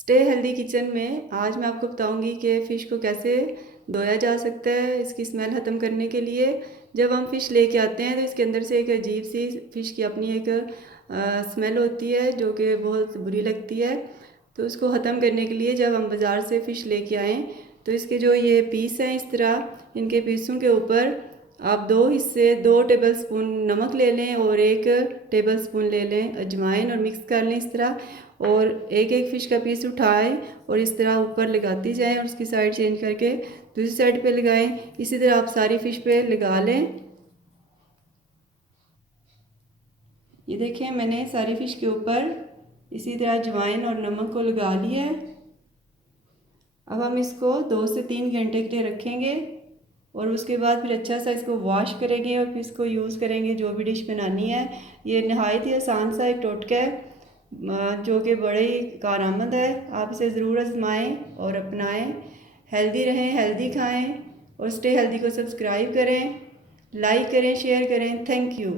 Stay healthy kitchen में आज मैं आपको बताऊंगी कि फ़िश को कैसे धोया जा सकता है इसकी स्मेल ख़त्म करने के लिए। जब हम फ़िश लेके आते हैं तो इसके अंदर से एक अजीब सी फ़िश की अपनी एक स्मेल होती है जो कि बहुत बुरी लगती है। तो उसको ख़त्म करने के लिए जब हम बाज़ार से फ़िश लेके आएँ तो इसके जो ये पीस हैं इस तरह इनके पीसों के ऊपर आप दो हिस्से 2 टेबल स्पून नमक ले लें और 1 टेबल स्पून ले लें अजवाइन और मिक्स कर लें इस तरह। और एक एक फ़िश का पीस उठाएं और इस तरह ऊपर लगाती जाएं और उसकी साइड चेंज करके दूसरी साइड पे लगाएं। इसी तरह आप सारी फ़िश पे लगा लें। ये देखें मैंने सारी फ़िश के ऊपर इसी तरह अजवाइन और नमक को लगा लिया है। अब हम इसको 2 से 3 घंटे के लिए रखेंगे और उसके बाद फिर अच्छा सा इसको वॉश करेंगे और फिर इसको यूज़ करेंगे जो भी डिश बनानी है। ये नहायत ही आसान सा एक टोटका है जो कि बड़े ही कारआमद है। आप इसे ज़रूर आजमाएं और अपनाएं। हेल्दी रहें, हेल्दी खाएं और स्टे हेल्दी को सब्सक्राइब करें, लाइक करें, शेयर करें। Thank you.